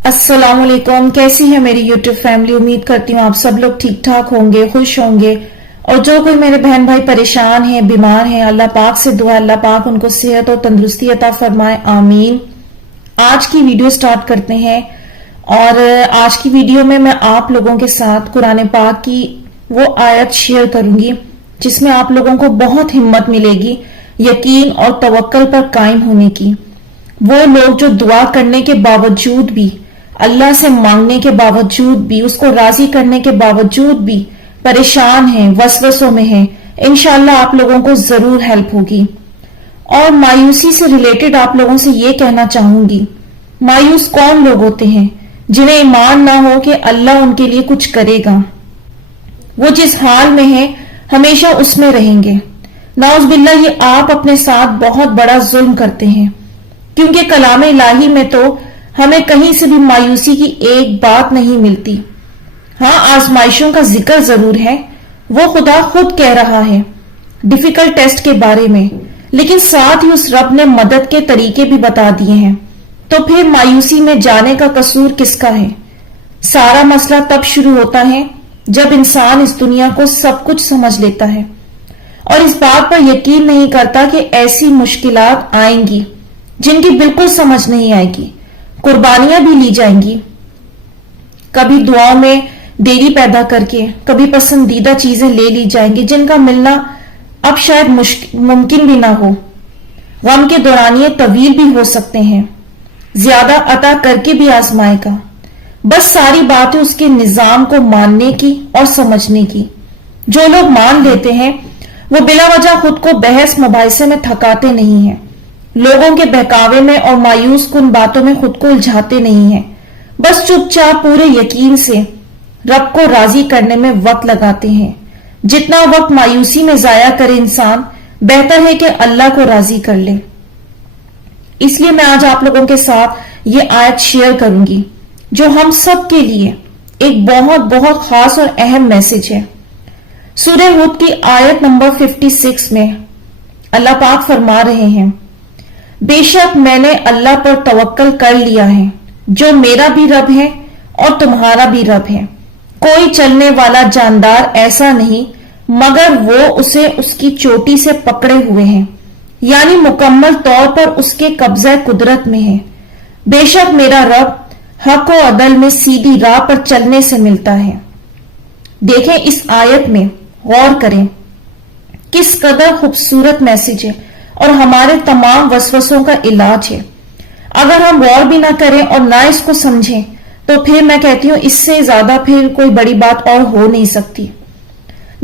السلام علیکم، کیسی ہے میری یوٹیوب فیملی؟ امید کرتی ہوں آپ سب لوگ ٹھیک ٹھاک ہوں گے، خوش ہوں گے، اور جو کوئی میرے بہن بھائی پریشان ہیں، بیمار ہیں، اللہ پاک سے دعا اللہ پاک ان کو صحت اور تندرستی عطا فرمائے، آمین۔ آج کی ویڈیو سٹارٹ کرتے ہیں، اور آج کی ویڈیو میں آپ لوگوں کے ساتھ قرآن پاک کی وہ آیت شیئر کروں گی جس میں آپ لوگوں کو بہت ہمت ملے گی یقین اور توکل پر قائم ہونے کی۔ وہ لوگ جو دعا کرنے کے باوجود بھی، اللہ سے مانگنے کے باوجود بھی، اس کو راضی کرنے کے باوجود بھی پریشان ہیں، وسوسوں میں ہیں، انشاءاللہ آپ لوگوں کو ضرور ہیلپ ہوگی۔ اور مایوسی سے ریلیٹڈ آپ لوگوں سے یہ کہنا چاہوں گی، مایوس کون لوگ ہوتے ہیں؟ جنہیں ایمان نہ ہو کہ اللہ ان کے لیے کچھ کرے گا۔ وہ جس حال میں ہیں ہمیشہ اس میں رہیں گے۔ نعوذ باللہ، یہ آپ اپنے ساتھ بہت بڑا ظلم کرتے ہیں، کیونکہ کلام الہی میں تو ہمیں کہیں سے بھی مایوسی کی ایک بات نہیں ملتی۔ ہاں، آزمائشوں کا ذکر ضرور ہے، وہ خدا خود کہہ رہا ہے ڈیفیکلٹ ٹیسٹ کے بارے میں، لیکن ساتھ ہی اس رب نے مدد کے طریقے بھی بتا دیے ہیں۔ تو پھر مایوسی میں جانے کا قصور کس کا ہے؟ سارا مسئلہ تب شروع ہوتا ہے جب انسان اس دنیا کو سب کچھ سمجھ لیتا ہے اور اس بات پر یقین نہیں کرتا کہ ایسی مشکلات آئیں گی جن کی بالکل سمجھ نہیں آئے گی، قربانیاں بھی لی جائیں گی، کبھی دعاؤں میں دیری پیدا کر کے، کبھی پسندیدہ چیزیں لے لی جائیں گی جن کا ملنا اب شاید ممکن بھی نہ ہو۔ غم کے دورانیے طویل بھی ہو سکتے ہیں، زیادہ عطا کر کے بھی آزمائے گا۔ بس ساری بات ہے اس کے نظام کو ماننے کی اور سمجھنے کی۔ جو لوگ مان لیتے ہیں وہ بلا وجہ خود کو بحث مباحثے میں تھکاتے نہیں ہیں، لوگوں کے بہکاوے میں اور مایوس کن باتوں میں خود کو الجھاتے نہیں ہیں، بس چپ چاپ پورے یقین سے رب کو راضی کرنے میں وقت لگاتے ہیں۔ جتنا وقت مایوسی میں ضائع کرے انسان، بہتر ہے کہ اللہ کو راضی کر لے۔ اس لیے میں آج آپ لوگوں کے ساتھ یہ آیت شیئر کروں گی جو ہم سب کے لیے ایک بہت بہت خاص اور اہم میسج ہے۔ سورہ ہود کی آیت نمبر 56 میں اللہ پاک فرما رہے ہیں، بے شک میں نے اللہ پر توکل کر لیا ہے جو میرا بھی رب ہے اور تمہارا بھی رب ہے۔ کوئی چلنے والا جاندار ایسا نہیں مگر وہ اسے اس کی چوٹی سے پکڑے ہوئے ہیں، یعنی مکمل طور پر اس کے قبضہ قدرت میں ہے۔ بے شک میرا رب حق و عدل میں سیدھی راہ پر چلنے سے ملتا ہے۔ دیکھیں اس آیت میں غور کریں، کس قدر خوبصورت میسج ہے اور ہمارے تمام وسوسوں کا علاج ہے۔ اگر ہم غور بھی نہ کریں اور نہ اس کو سمجھیں تو پھر میں کہتی ہوں اس سے زیادہ پھر کوئی بڑی بات اور ہو نہیں سکتی۔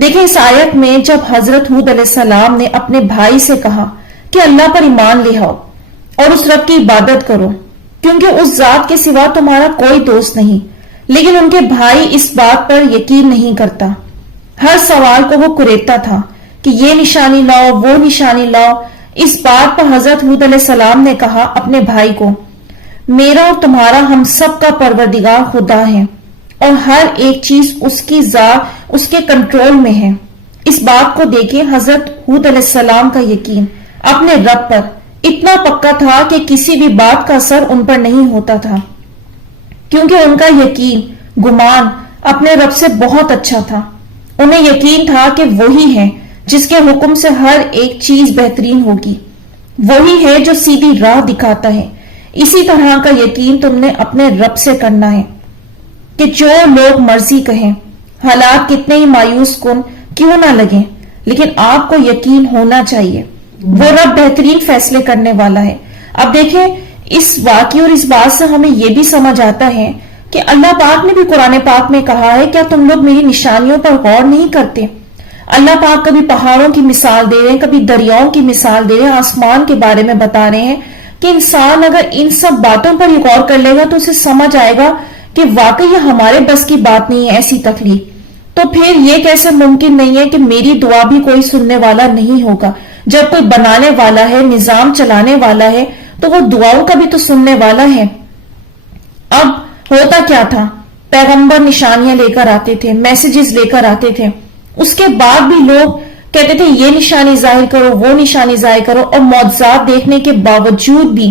دیکھیں اس آیت میں جب حضرت ہود علیہ السلام نے اپنے بھائی سے کہا کہ اللہ پر ایمان لے آؤ اور اس رب کی عبادت کرو کیونکہ اس ذات کے سوا تمہارا کوئی دوست نہیں، لیکن ان کے بھائی اس بات پر یقین نہیں کرتا۔ ہر سوال کو وہ کریتا تھا کہ یہ نشانی لاؤ، وہ نشانی لاؤ۔ اس بات پر حضرت ہود علیہ السلام نے کہا اپنے بھائی کو، میرا اور تمہارا ہم سب کا پروردگار خدا ہے اور ہر ایک چیز اس کی ذات اس کے کنٹرول میں ہے۔ اس بات کو دیکھیں، حضرت ہود علیہ السلام کا یقین اپنے رب پر اتنا پکا تھا کہ کسی بھی بات کا اثر ان پر نہیں ہوتا تھا، کیونکہ ان کا یقین گمان اپنے رب سے بہت اچھا تھا۔ انہیں یقین تھا کہ وہی ہے جس کے حکم سے ہر ایک چیز بہترین ہوگی، وہی ہے جو سیدھی راہ دکھاتا ہے۔ اسی طرح کا یقین تم نے اپنے رب سے کرنا ہے کہ جو لوگ مرضی کہیں، حالات کتنے ہی مایوس کن کیوں نہ لگیں، لیکن آپ کو یقین ہونا چاہیے وہ رب بہترین فیصلے کرنے والا ہے۔ اب دیکھیں اس واقعے اور اس بات سے ہمیں یہ بھی سمجھ آتا ہے کہ اللہ پاک نے بھی قرآن پاک میں کہا ہے، کیا تم لوگ میری نشانیوں پر غور نہیں کرتے؟ اللہ پاک کبھی پہاڑوں کی مثال دے رہے ہیں، کبھی دریاؤں کی مثال دے رہے ہیں، آسمان کے بارے میں بتا رہے ہیں کہ انسان اگر ان سب باتوں پر ہی غور کر لے گا تو اسے سمجھ آئے گا کہ واقعی یہ ہمارے بس کی بات نہیں ہے ایسی تکلیف۔ تو پھر یہ کیسے ممکن نہیں ہے کہ میری دعا بھی کوئی سننے والا نہیں ہوگا؟ جب کوئی بنانے والا ہے، نظام چلانے والا ہے، تو وہ دعاؤں کا بھی تو سننے والا ہے۔ اب ہوتا کیا تھا، پیغمبر نشانیاں لے کر آتے تھے، میسیجز لے کر آتے تھے، اس کے بعد بھی لوگ کہتے تھے یہ نشانی ظاہر کرو، وہ نشانی ظاہر کرو، اور معجزات دیکھنے کے باوجود بھی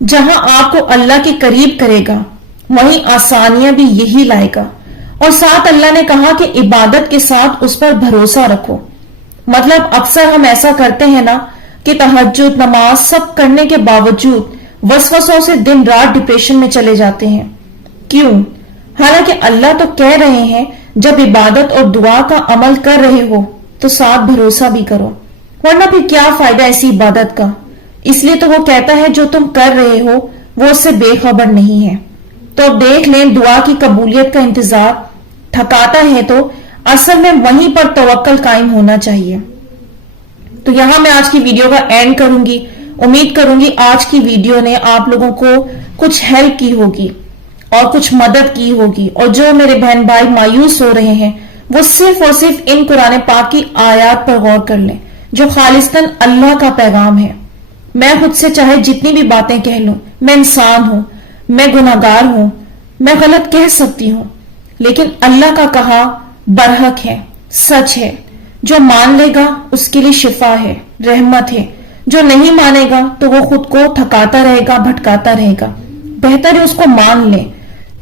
جہاں آپ کو اللہ کے قریب کرے گا وہیں آسانیاں بھی یہی لائے گا. اور ساتھ اللہ نے کہا کہ عبادت کے ساتھ اس پر بھروسہ رکھو. مطلب اکثر ہم ایسا کرتے ہیں نا کہ تہجد نماز سب کرنے کے باوجود وسوسوں سے دن رات ڈپریشن میں چلے جاتے ہیں. کیوں؟ حالانکہ اللہ تو کہہ رہے ہیں جب عبادت اور دعا کا عمل کر رہے ہو تو ساتھ بھروسہ بھی کرو، ورنہ پھر کیا فائدہ ایسی عبادت کا. اس لیے تو وہ کہتا ہے جو تم کر رہے ہو وہ اس سے بے خبر نہیں ہے. تو اب دیکھ لیں دعا کی قبولیت کا انتظار تھکاتا ہے تو اصل میں وہیں پر توکل قائم ہونا چاہیے. تو یہاں میں آج کی ویڈیو کا اینڈ کروں گی. امید کروں گی آج کی ویڈیو نے آپ لوگوں کو کچھ ہیلپ کی ہوگی اور کچھ مدد کی ہوگی. اور جو میرے بہن بھائی مایوس ہو رہے ہیں وہ صرف اور صرف ان قرآن پاک کی آیات پر غور کر لیں جو خالصتاً اللہ کا پیغام ہے. میں خود سے چاہے جتنی بھی باتیں کہہ لوں، میں انسان ہوں، میں گناہگار ہوں، میں غلط کہہ سکتی ہوں، لیکن اللہ کا کہا برحق ہے، سچ ہے. جو مان لے گا اس کے لیے شفا ہے، رحمت ہے. جو نہیں مانے گا تو وہ خود کو تھکاتا رہے گا، بھٹکاتا رہے گا. بہتر ہے اس کو مان لیں.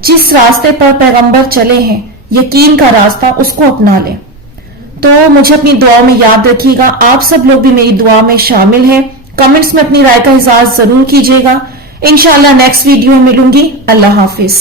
جس راستے پر پیغمبر چلے ہیں یقین کا راستہ، اس کو اپنا لیں. تو مجھے اپنی دعا میں یاد رکھیے گا. آپ سب لوگ بھی میری دعا میں شامل ہیں. کمنٹس میں اپنی رائے کا اظہار ضرور کیجیے گا. انشاءاللہ نیکسٹ ویڈیو میں ملوں گی. اللہ حافظ.